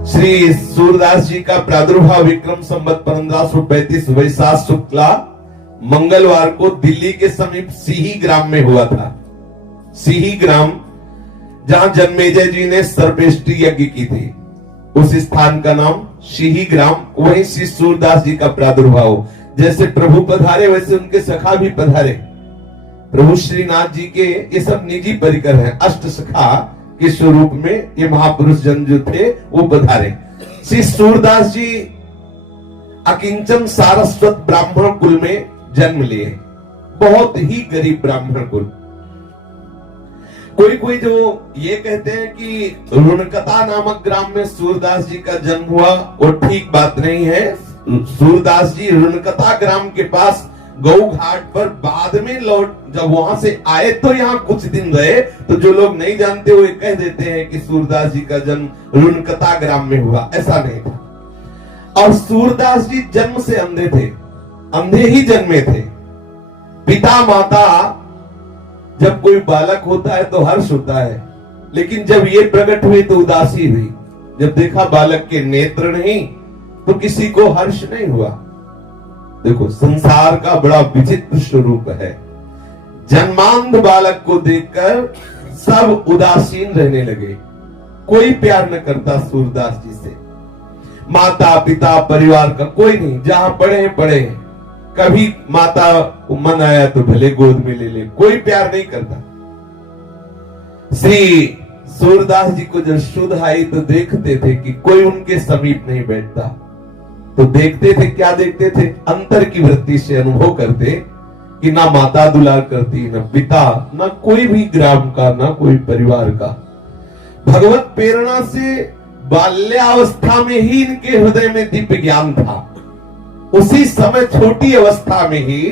श्री सूरदास जी का प्रादुर्भाव विक्रम संवत 1535 वैशाख शुक्ला मंगलवार को दिल्ली के समीप सिही ग्राम में हुआ था। सिही ग्राम जहां जन्मेजय जी ने सर्पेष्टि यज्ञ की थी, उस स्थान का नाम सिही ग्राम। वहीं श्री सूरदास जी का प्रादुर्भाव, जैसे प्रभु पधारे वैसे उनके सखा भी पधारे। प्रभु श्रीनाथ जी के ये सब निजी परिकर हैं, अष्ट सखा के स्वरूप में ये महापुरुष जन जो थे वो पधारे। श्री सूरदास जी अकिंचन सारस्वत ब्राह्मण कुल में जन्म लिए, बहुत ही गरीब ब्राह्मण कुल। कोई कोई जो ये कहते हैं कि रुणकता नामक ग्राम में सूरदास जी का जन्म हुआ, वो ठीक बात नहीं है। सूरदास जी रुणकता ग्राम के पास गौ घाट पर बाद में लौट, जब वहां से आए तो यहाँ कुछ दिन रहे, तो जो लोग नहीं जानते वो कह देते हैं कि सूरदास जी का जन्म रुणकता ग्राम में हुआ। ऐसा नहीं था। और सूरदास जी जन्म से अंधे थे, अंधे ही जन्मे थे। पिता माता, जब कोई बालक होता है तो हर्ष होता है, लेकिन जब ये प्रकट हुई तो उदासी हुई। जब देखा बालक के नेत्र नहीं तो किसी को हर्ष नहीं हुआ। देखो, संसार का बड़ा विचित्र स्वरूप है। जन्मांध बालक को देखकर सब उदासीन रहने लगे, कोई प्यार न करता सूरदास जी से। माता पिता परिवार का कोई नहीं, जहां पढ़े पढ़े, कभी माता को मन आया तो भले गोद में ले ले, कोई प्यार नहीं करता। श्री सूरदास जी को जब शुद्ध आई तो देखते थे कि कोई उनके समीप नहीं बैठता। तो देखते थे, क्या देखते थे? अंतर की वृत्ति से अनुभव करते कि ना माता दुलार करती, ना पिता, ना कोई भी ग्राम का, ना कोई परिवार का। भगवत प्रेरणा से बाल्यावस्था में ही इनके हृदय में दिव्य ज्ञान था। उसी समय छोटी अवस्था में ही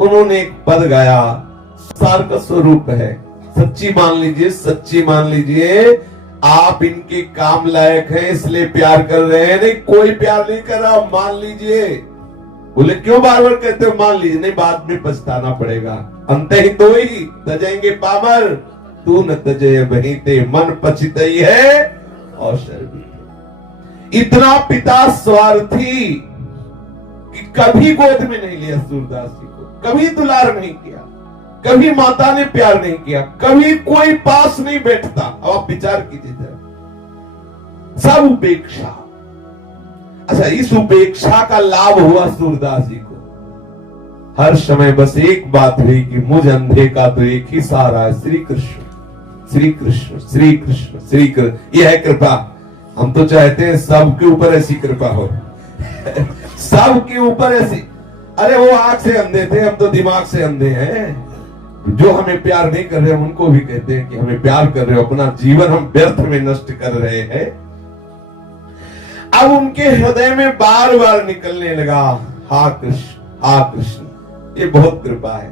उन्होंने एक पद गाया, सार का स्वरूप है। सच्ची मान लीजिए, सच्ची मान लीजिए, आप इनके काम लायक हैं इसलिए प्यार कर रहे हैं, नहीं कोई प्यार नहीं कर रहा, मान लीजिए। बोले क्यों बार बार कहते हो मान लीजिए? नहीं, बाद में पछताना पड़ेगा। अंत ही तो ही तजेंगे पामर, तू न तजय बहीते, मन पछतई है और शर्मी। इतना पिता स्वार्थी कि कभी गोद में नहीं लिया सूरदास जी को, कभी दुलार नहीं किया, कभी माता ने प्यार नहीं किया, कभी कोई पास नहीं बैठता। अब आप विचार कीजिए जरा, सब उपेक्षा। अच्छा, इस उपेक्षा का लाभ हुआ सूरदास जी को। हर समय बस एक बात हुई कि मुझ अंधे का तो एक ही सहारा है, श्री कृष्ण, श्री कृष्ण, श्री कृष्ण, श्री कृष्ण। यह है कृपा। हम तो चाहते हैं सबके ऊपर ऐसी कृपा हो सबके ऊपर ऐसी। अरे वो आंख से अंधे थे, हम तो दिमाग से अंधे हैं। जो हमें प्यार नहीं कर रहे हैं उनको भी कहते हैं कि हमें प्यार कर रहे हो, अपना जीवन हम व्यर्थ में नष्ट कर रहे हैं। अब उनके हृदय में बार बार निकलने लगा, हा कृष्ण, हा कृष्ण। ये बहुत कृपा है।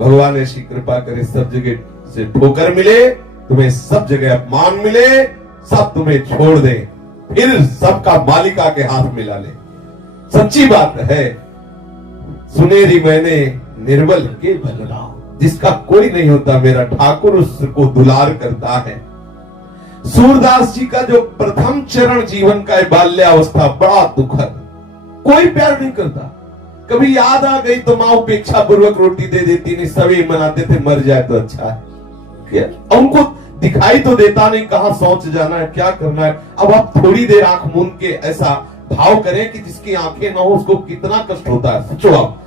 भगवान ऐसी कृपा करे, सब जगह से ठोकर मिले, तुम्हें सब जगह अपमान मिले, सब तुम्हें छोड़ दे, फिर सबका मालिका के हाथ मिला ले। सच्ची बात है। सुनेरी मैंने निर्बल के बलराम, जिसका कोई नहीं होता मेरा ठाकुर उसको दुलार करता है। सूरदास जी का जो प्रथम चरण जीवन का बाल्यावस्था बड़ा दुखद, कोई प्यार नहीं करता। कभी याद आ गई तो माँ उपेक्षा पूर्वक रोटी दे देती, नहीं सभी मनाते थे मर जाए तो अच्छा है। उनको दिखाई तो देता नहीं कहाँ शौच जाना है, क्या करना है। अब आप थोड़ी देर आंख मूंद के ऐसा भाव करें कि जिसकी आंखें ना हो उसको कितना कष्ट होता है। सोचो, आप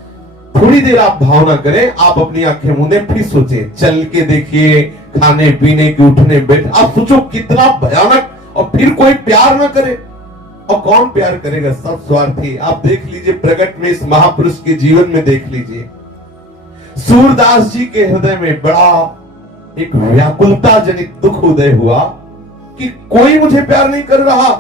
थोड़ी देर आप भावना करें, आप अपनी आंखें मूंदे, फिर सोचें, चल के देखिए, खाने पीने के उठने बैठ, आप सोचो कितना भयानक। और फिर कोई प्यार ना करे, और कौन प्यार करेगा? सब स्वार्थी। आप देख लीजिए, प्रकट में इस महापुरुष के जीवन में देख लीजिए, सूरदास जी के हृदय में बड़ा एक व्याकुलता जनित दुख उदय हुआ कि कोई मुझे प्यार नहीं कर रहा।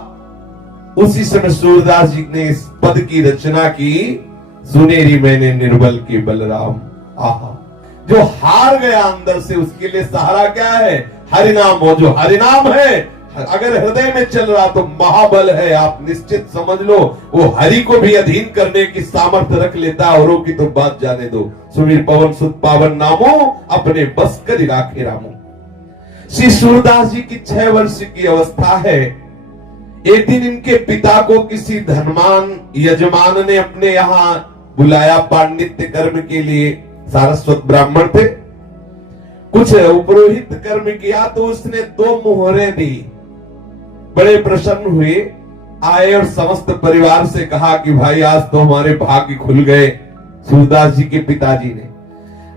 उसी समय सूरदास जी ने इस पद की रचना की, सुनेरी मैंने निर्बल के बलराम। आहा, जो हार गया अंदर से उसके लिए सहारा क्या है? हरिनाम। हो जो हरिनाम है, अगर हृदय में चल रहा तो महाबल है। आप निश्चित समझ लो, वो हरि को भी अधीन करने की सामर्थ्य रख लेता है। औरों की तो बात जाने दो। सुमीर पवन सुत पावन नामो, अपने बस कर राखे रामो। श्री सूरदास जी की 6 वर्ष की अवस्था है। एक दिन इनके पिता को किसी धनवान यजमान ने अपने यहां बुलाया पांडित्य कर्म के लिए। सारस्वत ब्राह्मण थे, कुछ उपरोहित कर्म किया तो उसने 2 मोहरें दी। बड़े प्रसन्न हुए, आए और समस्त परिवार से कहा कि भाई आज तो हमारे भाग्य खुल गए। सूरदास जी के पिताजी ने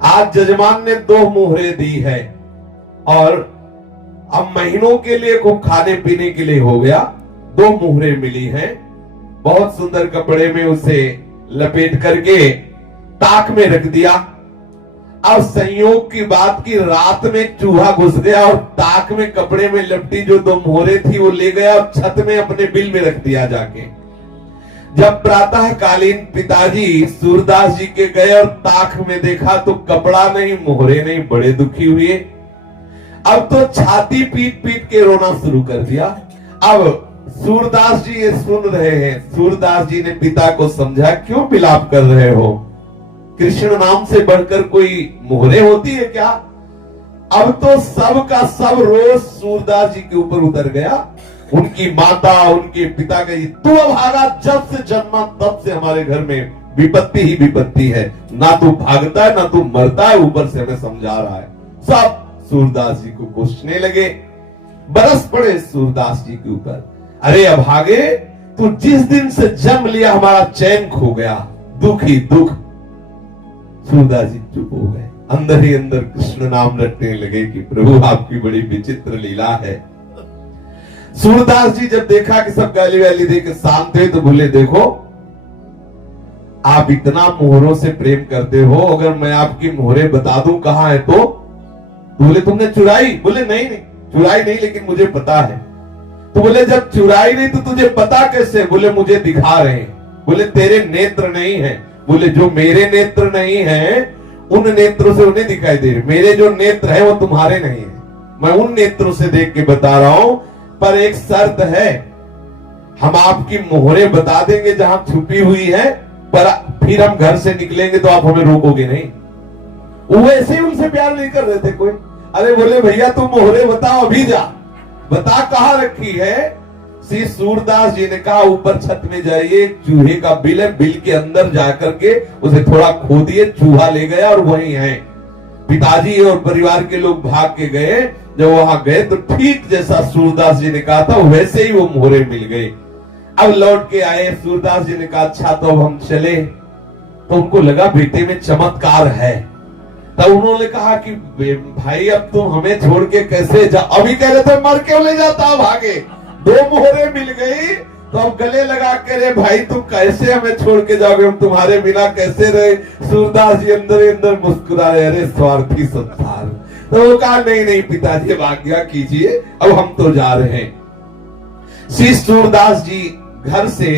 आज जजमान ने 2 मोहरें दी है और अब महीनों के लिए खूब खाने पीने के लिए हो गया। 2 मोहरें मिली हैं, बहुत सुंदर कपड़े में उसे लपेट करके ताक में रख दिया। अब संयोग की बात की रात में चूहा घुस गया और ताक में कपड़े में लपटी जो 2 मोहरें थी वो ले गया और छत में अपने बिल में रख दिया जाके। जब प्रातः कालीन पिताजी सूरदास जी के गए और ताक में देखा तो कपड़ा नहीं, मोहरे नहीं, बड़े दुखी हुए। अब तो छाती पीट पीट के रोना शुरू कर दिया। अब सूरदास जी ये सुन रहे हैं। सूरदास जी ने पिता को समझा, क्यों विलाप कर रहे हो? कृष्ण नाम से बढ़कर कोई मोहरे होती है क्या? अब तो सब का सब रोज सूरदास जी के ऊपर उतर गया। उनकी माता, उनके पिता कही, तू अभागा, जब से जन्मा तब से हमारे घर में विपत्ति ही विपत्ति है। ना तू भागता है ना तू मरता है, ऊपर से हमें समझा रहा है। सब सूरदास जी को कोसने लगे, बरस पड़े सूरदास जी के ऊपर। अरे अभागे, तू जिस दिन से जन्म लिया हमारा चैन खो गया, दुख ही दुख। सूरदास जी चुप हो गए, अंदर ही अंदर कृष्ण नाम रटने लगे कि प्रभु आपकी बड़ी विचित्र लीला है। सूरदास जी जब देखा कि सब गाली वाली दे के शांत है तो बोले, देखो आप इतना मोहरों से प्रेम करते हो, अगर मैं आपकी मोहरे बता दूं कहां है तो बोले तुमने चुराई? बोले नहीं नहीं चुराई नहीं, लेकिन मुझे पता है। तो बोले जब चुराई नहीं तो तुझे पता कैसे? बोले मुझे दिखा रहे हैं। बोले तेरे नेत्र नहीं है? बोले जो मेरे नेत्र नहीं है उन नेत्रों से उन्हें दिखाई दे रहे, मेरे जो नेत्र है वो तुम्हारे नहीं है। मैं उन नेत्रों से देख के बता रहा हूं, पर एक शर्त है, हम आपकी मोहरे बता देंगे जहां छुपी हुई है, पर फिर हम घर से निकलेंगे तो आप हमें रोकोगे नहीं। वो ऐसे ही उनसे प्यार नहीं कर रहे थे कोई। अरे बोले भैया तुम मोहरे बताओ, अभी जा, बता कहां रखी है। श्री सूरदास जी ने कहा ऊपर छत में जाइए, चूहे का बिल है, बिल के अंदर जाकर के उसे थोड़ा खोदिए। चूहा ले गया और वही है। पिताजी और परिवार के लोग भाग के गए। जब वहां गए तो ठीक जैसा सूरदास जी ने कहा था वैसे ही वो मोहरे मिल गए। अब लौट के आए, सूरदास जी ने कहा अच्छा तो अब हम चले। तो उनको लगा बेटे में चमत्कार है। तब उन्होंने कहा कि भाई अब तुम हमें छोड़ के कैसे जा? अभी कह रहे थे मर क्यों ले जाता, भागे। 2 मोहरे मिल गई तो अब गले लगा के, रे भाई तुम कैसे हमें छोड़ के जाओगे, हम तुम्हारे बिना कैसे रहे? सूरदास जी अंदर ही अंदर मुस्कुरा रहे, अरे स्वार्थी संसार। तो वो कहा नहीं नहीं पिताजी अब आज्ञा कीजिए, अब हम तो जा रहे हैं। श्री सूरदास जी घर से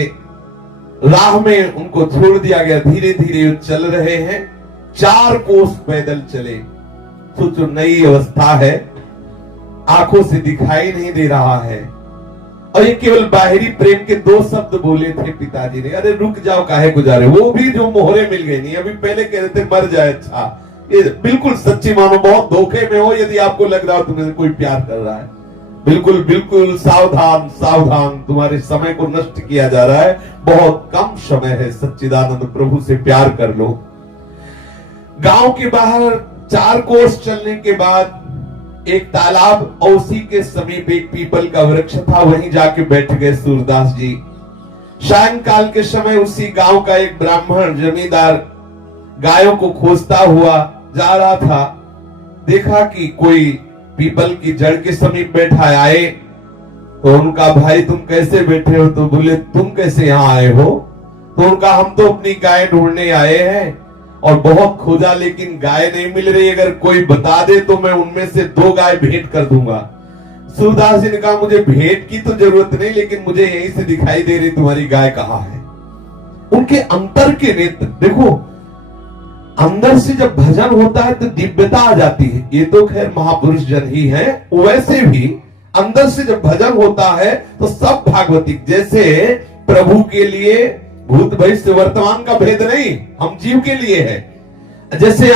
राह में उनको छोड़ दिया गया। धीरे धीरे चल रहे हैं, 4 कोस पैदल चले। सोचो नई अवस्था है, आंखों से दिखाई नहीं दे रहा है और ये केवल बाहरी प्रेम के 2 शब्द बोले थे पिताजी ने, अरे रुक जाओ काहे को जा रहे? वो भी जो मोहरे मिल गई नहीं, अभी पहले कह रहे थे मर जाए। अच्छा ये बिल्कुल सच्ची मानो, बहुत धोखे में हो यदि आपको लग रहा हो तुम्हें कोई प्यार कर रहा है। बिल्कुल बिल्कुल सावधान सावधान, तुम्हारे समय को नष्ट किया जा रहा है। बहुत कम समय है, सच्चिदानंद प्रभु से प्यार कर लो। गांव के बाहर 4 कोस चलने के बाद एक तालाब और उसी के समीप एक पीपल का वृक्ष था, वहीं जाके बैठ गए सूरदास जी। सायंकाल के समय उसी गांव का एक ब्राह्मण जमींदार गायों को खोजता हुआ जा रहा था। देखा कि कोई पीपल की जड़ के समीप बैठा है। आए तो उनका भाई तुम कैसे बैठे हो? तो बोले तुम कैसे यहाँ आए हो? तो उनका हम तो अपनी गाय ढूंढने आए हैं और बहुत खोजा लेकिन गाय नहीं मिल रही, अगर कोई बता दे तो मैं उनमें से 2 गाय भेंट कर दूंगा। सूरदास जी ने कहा मुझे भेंट की तो जरूरत नहीं, लेकिन मुझे यहीं से दिखाई दे रही तुम्हारी गाय कहाँ है। उनके अंतर के नेत्र देखो, अंदर से जब भजन होता है तो दिव्यता आ जाती है। ये तो खैर महापुरुष जन ही हैं, वैसे भी अंदर से जब भजन होता है तो सब भागवतिक, जैसे प्रभु के लिए भूत भविष्य वर्तमान का भेद नहीं, हम जीव के लिए है। जैसे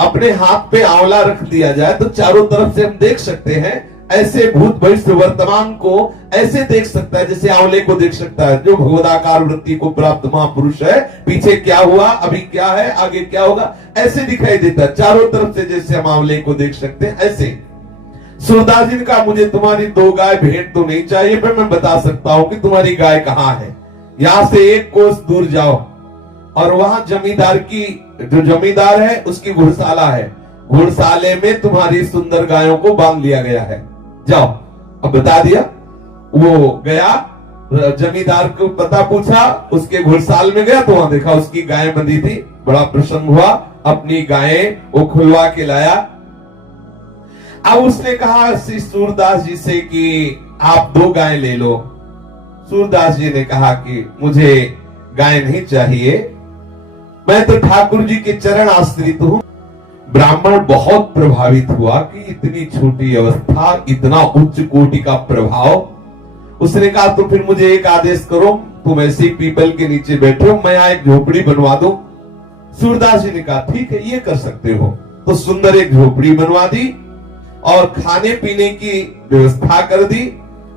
अपने हाथ पे आंवला रख दिया जाए तो चारों तरफ से हम देख सकते हैं, ऐसे भूत भविष्य वर्तमान को ऐसे देख सकता है जैसे आंवले को देख सकता है, जो भगवदाकार वृत्ति को प्राप्त महापुरुष है। पीछे क्या हुआ, अभी क्या है, आगे क्या होगा, ऐसे दिखाई देता है चारों तरफ से, जैसे हम आंवले को देख सकते हैं ऐसे। सूरदास जी ने कहा मुझे तुम्हारी 2 गाय भेंट तो नहीं चाहिए, पर मैं बता सकता हूं कि तुम्हारी गाय कहां है। यहां से 1 कोस दूर जाओ और वहां जमींदार की, जो जमींदार है उसकी घुड़शाला है, घुड़शाले में तुम्हारी सुंदर गायों को बांध लिया गया है, जाओ। अब बता दिया। वो गया, जमींदार को पता पूछा, उसके घुड़साल में गया तो वहां देखा उसकी गाय बंधी थी। बड़ा प्रसन्न हुआ, अपनी गायें वो खुलवा के लाया। अब उसने कहा श्री सूरदास जी से कि आप 2 गायें ले लो। सूरदास जी ने कहा कि मुझे गाय नहीं चाहिए, मैं तो ठाकुर जी के चरण आश्रित हूं। ब्राह्मण बहुत प्रभावित हुआ कि इतनी छोटी अवस्था, इतना उच्च कोटि का प्रभाव। उसने कहा तो फिर मुझे एक आदेश करो, तुम ऐसे पीपल के नीचे बैठे हो, मैं यहाँ एक झोपड़ी बनवा दूं। सूरदास जी ने कहा ठीक है, ये कर सकते हो। तो सुंदर एक झोपड़ी बनवा दी और खाने पीने की व्यवस्था कर दी,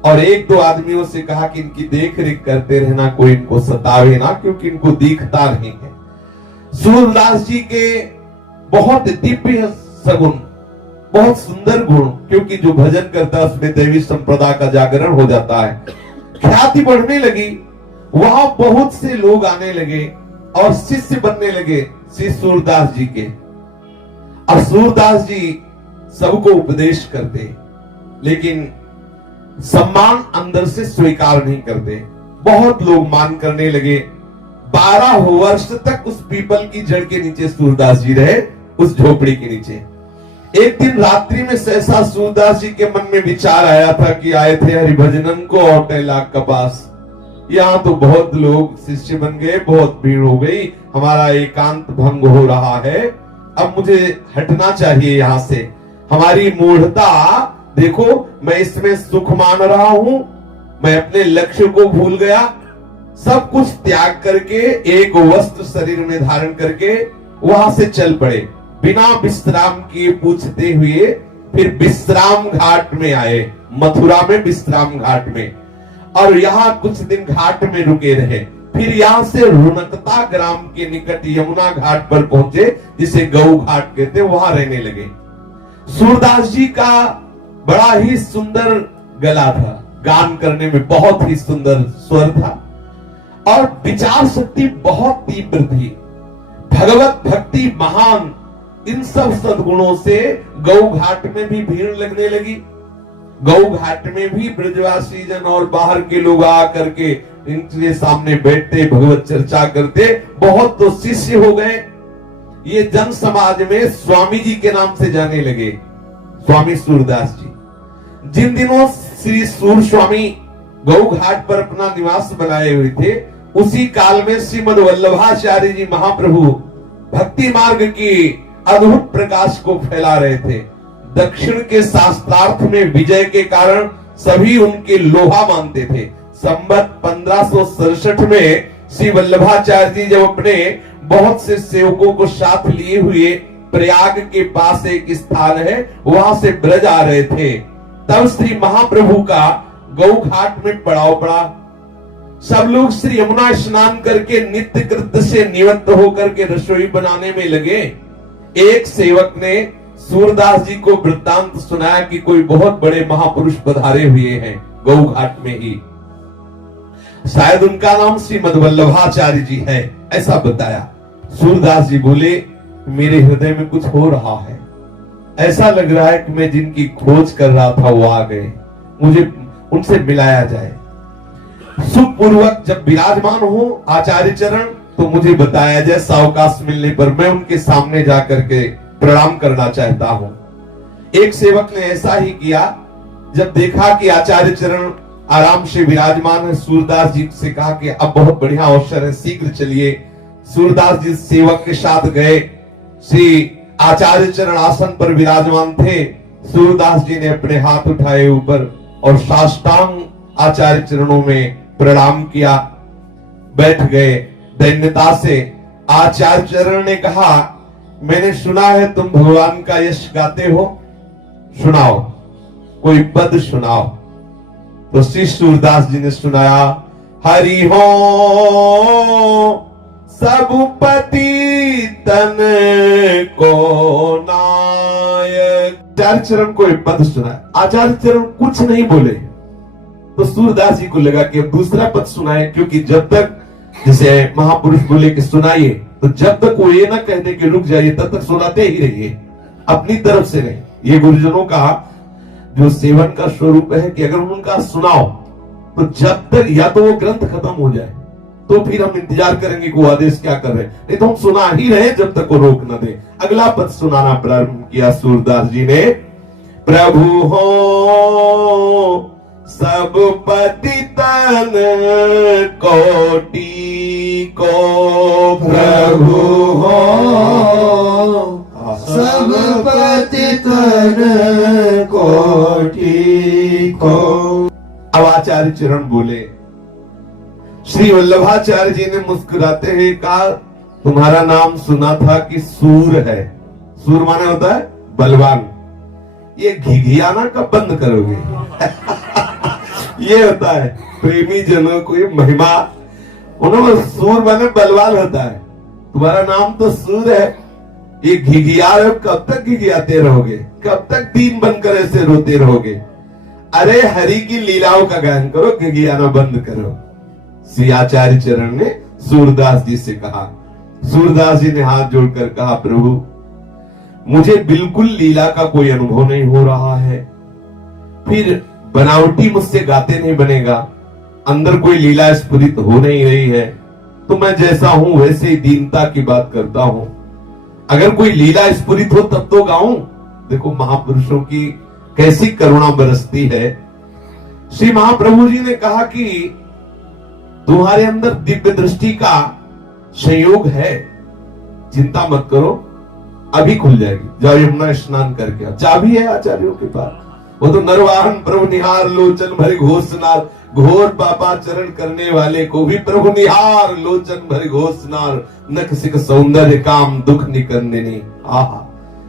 और 1-2 आदमियों से कहा कि इनकी देख रेख करते रहना, कोई इनको सतावे ना, क्योंकि इनको दिखता नहीं है। सूरदास जी के बहुत दिव्य सगुण, बहुत सुंदर गुण, क्योंकि जो भजन करता है उसमें दैवी संप्रदा का जागरण हो जाता है। ख्याति बढ़ने लगी, वहां बहुत से लोग आने लगे और शिष्य बनने लगे श्री सूरदास जी के। और सूरदास जी सबको उपदेश करते, लेकिन सम्मान अंदर से स्वीकार नहीं करते। बहुत लोग मान करने लगे। 12 वर्ष तक उस पीपल की जड़ के नीचे सूरदास जी रहे, उस झोपड़ी के नीचे। एक दिन रात्रि में सहसा सूरदास जी के मन में विचार आया था कि आए थे हरिभजनन को और लाख का पास, यहाँ तो बहुत लोग शिष्य बन गए, बहुत भीड़ हो गई, हमारा एकांत भंग हो रहा है, अब मुझे हटना चाहिए यहाँ से। हमारी मूढ़ता देखो, मैं इसमें सुख मान रहा हूं, मैं अपने लक्ष्य को भूल गया, सब कुछ त्याग करके एक वस्त्र शरीर में धारण करके वहां से चल पड़े। बिना विश्राम किए पूछते हुए फिर विश्राम घाट में आए, मथुरा में विश्राम घाट में, और यहाँ कुछ दिन घाट में रुके रहे। फिर यहाँ से रुनकता ग्राम के निकट यमुना घाट पर पहुंचे, जिसे गौ घाट कहते, वहां रहने लगे। सूरदास जी का बड़ा ही सुंदर गला था, गान करने में बहुत ही सुंदर स्वर था, और विचार शक्ति बहुत तीव्र थी, भगवत भक्ति महान। इन सब सद्गुणों से गौ घाट में भी भीड़ लगने लगी। गौ घाट में भी ब्रजवासी जन और बाहर के लोग आकर के इनके सामने बैठते, भगवत चर्चा करते। बहुत तो शिष्य हो गए। ये जन समाज में स्वामी जी के नाम से जाने लगे, स्वामी सूरदास जी। जिन दिनों श्री सूर स्वामी गौ घाट पर अपना निवास बनाए हुए थे, उसी काल में श्रीमद वल्लभाचार्य जी महाप्रभु भक्ति मार्ग की अद्भुत प्रकाश को फैला रहे थे। दक्षिण के शास्त्रार्थ में विजय के कारण सभी उनके लोहा मानते थे। संवत 1567 में श्री वल्लभाचार्य जी जब अपने बहुत से सेवकों को साथ लिए हुए प्रयाग के पास एक स्थान है, वहां से ब्रज आ रहे थे, तब श्री महाप्रभु का गौ घाट में पड़ाव पड़ा। सब लोग श्री यमुना स्नान करके नित्य कृत्य से निवृत्त होकर के रसोई बनाने में लगे। एक सेवक ने सूरदास जी को वृत्तांत सुनाया कि कोई बहुत बड़े महापुरुष पधारे हुए हैं गौ घाट में ही, शायद उनका नाम श्रीमद वल्लभाचार्य जी है, ऐसा बताया। सूरदास जी बोले, मेरे हृदय में कुछ हो रहा है, ऐसा लग रहा है कि मैं जिनकी खोज कर रहा था वो आ गए, मुझे उनसे मिलाया जाए। सुखपूर्वक जब विराजमान हो आचार्य चरण, तो मुझे बताया जाए, सावकाश मिलने पर मैं उनके सामने जाकर के प्रणाम करना चाहता हूं। एक सेवक ने ऐसा ही किया। जब देखा कि आचार्य चरण आराम से विराजमान है, सूरदास जी से कहा कि अब बहुत बढ़िया अवसर है, शीघ्र चलिए। सूरदास जी सेवक के साथ गए। श्री आचार्य चरण आसन पर विराजमान थे। सूरदास जी ने अपने हाथ उठाए ऊपर और साष्टांग आचार्य चरणों में प्रणाम किया, बैठ गए दैन्यता से। आचार्य चरण ने कहा, मैंने सुना है तुम भगवान का यश गाते हो, सुनाओ। कोई पद सुनाओ। तो श्री सूरदास जी ने सुनाया, हरि हो सब पतितन को नायक। आचार्य चरण को एक पद सुनाया। आचार्य चरण कुछ नहीं बोले तो सूरदास जी को लगा कि अब दूसरा पद सुनाए, क्योंकि जब तक जैसे महापुरुष बोले कि सुनाइए, तो जब तक वो ये ना कहने कि रुक जाइए तब तक सुनाते ही रहिए, अपनी तरफ से नहीं। ये गुरुजनों का जो सेवन का स्वरूप है कि अगर उनका सुनाओ तो जब तक या तो वो ग्रंथ खत्म हो जाए तो फिर हम इंतजार करेंगे कि वो आदेश क्या कर रहे हैं, नहीं तो हम सुना ही रहे जब तक वो रोक न दे। अगला पद सुनाना प्रारंभ किया सूरदास जी ने, प्रभु हो सब पतितन कोटि को, प्रभु हो सब पतितन कोटि को। अब आचार्य चरण बोले, श्री वल्लभाचार्य जी ने मुस्कुराते हुए कहा, तुम्हारा नाम सुना था कि सूर है। सूर माने होता है बलवान। ये घिघियाना कब बंद करोगे? ये होता है प्रेमी जनों को ये महिमा। उन्होंने सूर माने बलवान होता है। तुम्हारा नाम तो सूर है, ये घिघिया रहे, कब तक घिघियाते रहोगे? कब तक दीन बनकर ऐसे रोते रहोगे? अरे हरि की लीलाओं का गायन करो, घिघियाना बंद करो। श्री आचार्य चरण ने सूरदास जी से कहा। सूरदास जी ने हाथ जोड़कर कहा, प्रभु मुझे बिल्कुल लीला का कोई अनुभव नहीं हो रहा है, फिर बनावटी मुझसे गाते नहीं बनेगा, अंदर कोई लीला स्फुरित हो नहीं रही है, तो मैं जैसा हूं वैसे ही दीनता की बात करता हूं। अगर कोई लीला स्फुरित हो तब तो गाऊं। देखो महापुरुषों की कैसी करुणा बरसती है। श्री महाप्रभु जी ने कहा कि तुम्हारे अंदर दिव्य दृष्टि का संयोग है, चिंता मत करो, अभी खुल जाएगी। जाओ यमुना स्नान करके आओ। चाबी है आचार्यों के पास। वो तो नरवाहन प्रभु निहार लोचन भरे घोषनार, घोर पापाचरण करने वाले को भी प्रभु निहार लोचन भरे घोषनार, नख सिख सौंदर्य काम दुख निकंदिनी। आहा,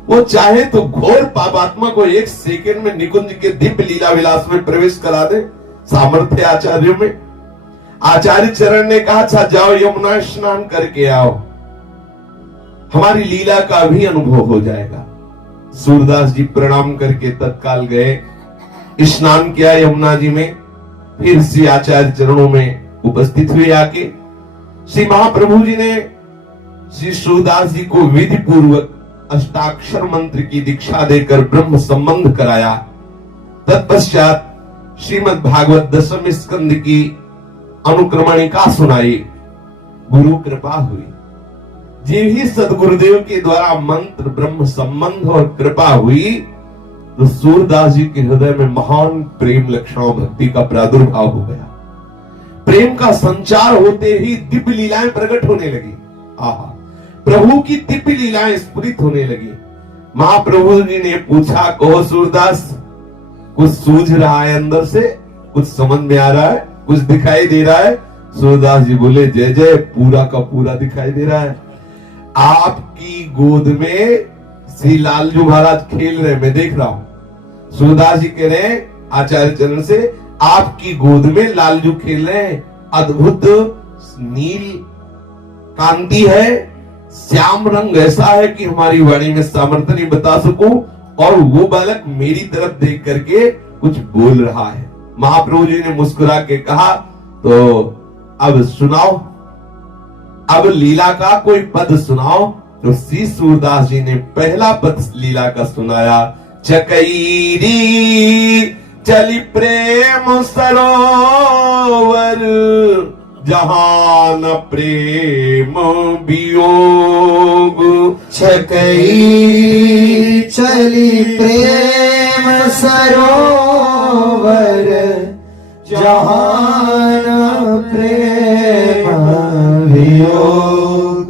वो चाहे तो घोर पापात्मा को एक सेकंड में निकुंज के दिव्य लीला विलास में प्रवेश करा दे। सामर्थ्य आचार्यों में। आचार्य चरण ने कहा, अच्छा जाओ यमुना स्नान करके आओ, हमारी लीला का भी अनुभव हो जाएगा। सूरदास जी प्रणाम करके तत्काल गए, स्नान किया यमुना जी में, फिर श्री आचार्य चरणों में उपस्थित हुए। आके श्री महाप्रभु जी ने श्री सूरदास जी को विधि पूर्वक अष्टाक्षर मंत्र की दीक्षा देकर ब्रह्म संबंध कराया। तत्पश्चात श्रीमद् भागवत दशम स्कंद की अनुक्रमणिका सुनाई। गुरु कृपा हुई। जी ही सदगुरुदेव के द्वारा मंत्र ब्रह्म संबंध और कृपा हुई तो सूरदास जी के हृदय में महान प्रेम लक्षण भक्ति का प्रादुर्भाव हो गया। प्रेम का संचार होते ही दिव्य लीलाएं प्रकट होने लगी। आहा, प्रभु की दिव्य लीलाएं स्फुरित होने लगी। महाप्रभु जी ने पूछा, कहो सूरदास, कुछ सूझ रहा है अंदर से? कुछ समझ में आ रहा है? कुछ दिखाई दे रहा है? सूरदास जी बोले, जय जय, पूरा का पूरा दिखाई दे रहा है। आपकी गोद में श्री लालजू महाराज खेल रहे, मैं देख रहा हूं। सूरदास जी कह रहे हैं आचार्य चरण से, आपकी गोद में लालजू खेल रहे हैं। अद्भुत नील कांति है, श्याम रंग ऐसा है कि हमारी वाणी में सामर्थ्य नहीं बता सकूं, और वो बालक मेरी तरफ देख करके कुछ बोल रहा है। महाप्रभु जी ने मुस्कुरा के कहा, तो अब सुनाओ, अब लीला का कोई पद सुनाओ। तो श्री सूरदास जी ने पहला पद लीला का सुनाया। चकैरी चली प्रेम सरोवर, जहां न प्रेम वियोग। छकई चली प्रेम सरोवर, जहां न प्रेम वियोग।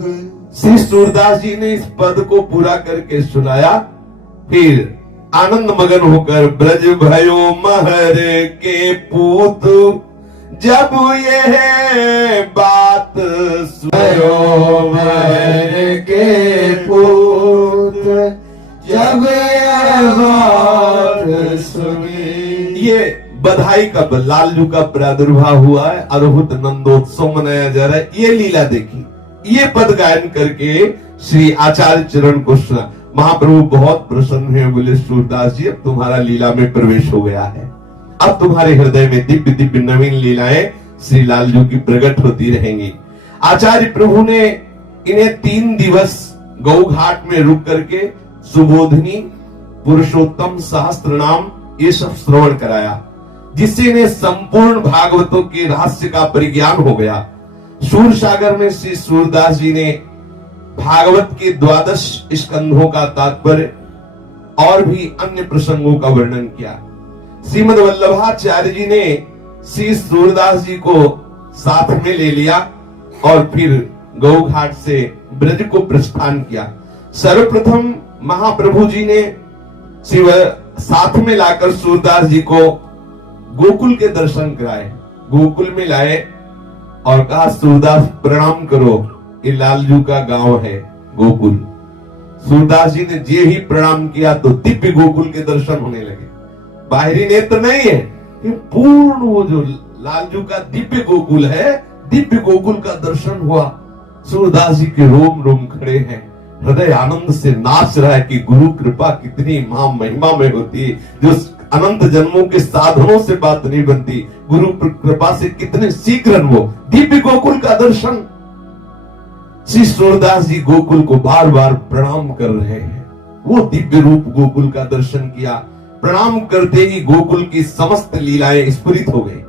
श्री सूरदास जी ने इस पद को पूरा करके सुनाया। फिर आनंद मगन होकर ब्रज भयो महर के पूत, जब यह बात भयो महर के पूत, जब यह बात सुनी। ये बधाई का लालजू का प्रादुर्भाव हुआ है, अद्भुत नंदोत्सव मनाया जा रहा है, ये लीला देखी। ये पद गायन करके श्री आचार्य चरण को सुना। महाप्रभु बहुत प्रसन्न हुए, बोले सूरदास जी अब तुम्हारा लीला में प्रवेश हो गया है, अब तुम्हारे हृदय में दिव्य दिव्य नवीन लीलाएं श्री लालजू की प्रकट होती रहेंगी। आचार्य प्रभु ने इन्हें 3 दिवस गौ घाट में रुक करके सुबोधनी, पुरुषोत्तम सहस्त्र नाम ये सब श्रवण कराया, जिससे इन्हें संपूर्ण भागवतों के रहस्य का परिज्ञान हो गया। सूर सागर में श्री सूरदास जी ने भागवत के 12 स्कंधों का तात्पर्य और भी अन्य प्रसंगों का वर्णन किया। श्रीमद वल्लभाचार्य जी ने श्री सूरदास जी को साथ में ले लिया और फिर गौ घाट से ब्रज को प्रस्थान किया। सर्वप्रथम महाप्रभु जी ने शिव साथ में लाकर सूरदास जी को गोकुल के दर्शन कराए, गोकुल में लाए और कहा सूरदास प्रणाम करो, ये लालजू का गांव है गोकुल। सूरदास जी ने जे ही प्रणाम किया तो दिव्य गोकुल के दर्शन होने लगे। बाहरी नेत्र नहीं है, ये पूर्ण वो जो लालजू का दिव्य गोकुल है, दिव्य गोकुल का दर्शन हुआ। सूरदास जी के रोम रोम खड़े हैं, हृदय आनंद से नाच रहा है कि गुरु कृपा कितनी महा महिमा में होती है, जो अनंत जन्मों के साधनों से बात नहीं बनती, गुरु कृपा से कितने शीघ्र वो दिव्य गोकुल का दर्शन। श्री सूरदास जी गोकुल को बार बार प्रणाम कर रहे हैं, वो दिव्य रूप गोकुल का दर्शन किया। प्रणाम करते ही गोकुल की समस्त लीलाएं स्फुरित हो गई।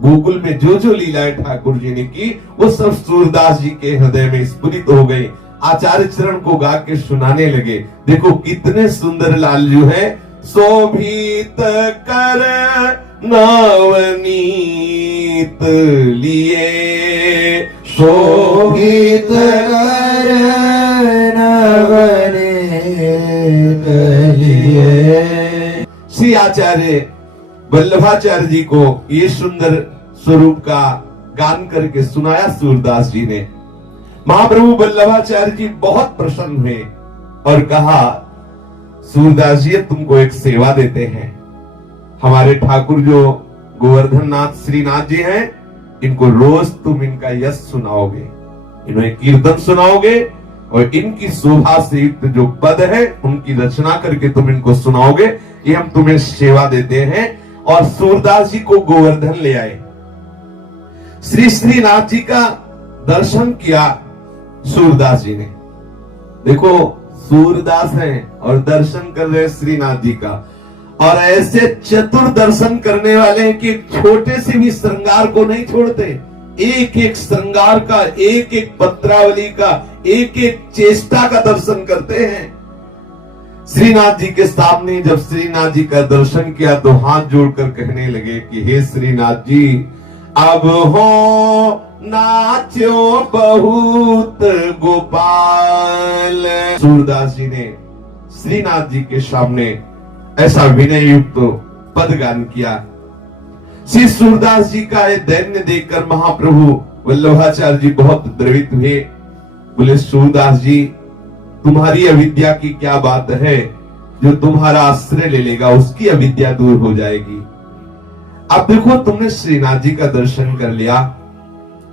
गोकुल में जो जो लीलाएं ठाकुर जी ने की वो सब सूरदास जी के हृदय में स्फुरित हो गई। आचार्य चरण को गा के सुनाने लगे, देखो कितने सुंदर लालजू है। शोभित कर नवनीत लिए, शोभित कर नवनीत लिए। श्री आचार्य वल्लभाचार्य जी को ये सुंदर स्वरूप का गान करके सुनाया सूरदास जी ने। महाप्रभु वल्लभाचार्य जी बहुत प्रसन्न हुए और कहा सूरदास जी तुमको एक सेवा देते हैं। हमारे ठाकुर जो गोवर्धन नाथ श्रीनाथ जी हैं, इनको रोज तुम इनका यश सुनाओगे, इन्हें कीर्तन सुनाओगे और इनकी शोभा से युक्त जो पद है उनकी रचना करके तुम इनको सुनाओगे, ये हम तुम्हें सेवा देते हैं। और सूरदास जी को गोवर्धन ले आए, श्री श्रीनाथ जी का दर्शन किया सूरदास जी ने। देखो सूरदास हैं और दर्शन कर रहे श्रीनाथ जी का, और ऐसे चतुर दर्शन करने वाले हैं कि छोटे से भी श्रृंगार को नहीं छोड़ते, एक एक श्रृंगार का, एक एक पत्रावली का, एक एक चेष्टा का दर्शन करते हैं। श्रीनाथ जी के सामने जब श्रीनाथ जी का दर्शन किया तो हाथ जोड़कर कहने लगे कि हे श्रीनाथ जी अब हो नाचो बहुत गोपाल। सूरदास जी ने श्रीनाथ जी के सामने ऐसा विनय युक्त पद गान किया। श्री सूरदास जी का ये दैन्य देखकर महाप्रभु वल्लभाचार्य जी बहुत द्रवित हुए। बोले सूरदास जी तुम्हारी अविद्या की क्या बात है, जो तुम्हारा आश्रय ले लेगा उसकी अविद्या दूर हो जाएगी। अब देखो तुमने श्रीनाथ जी का दर्शन कर लिया,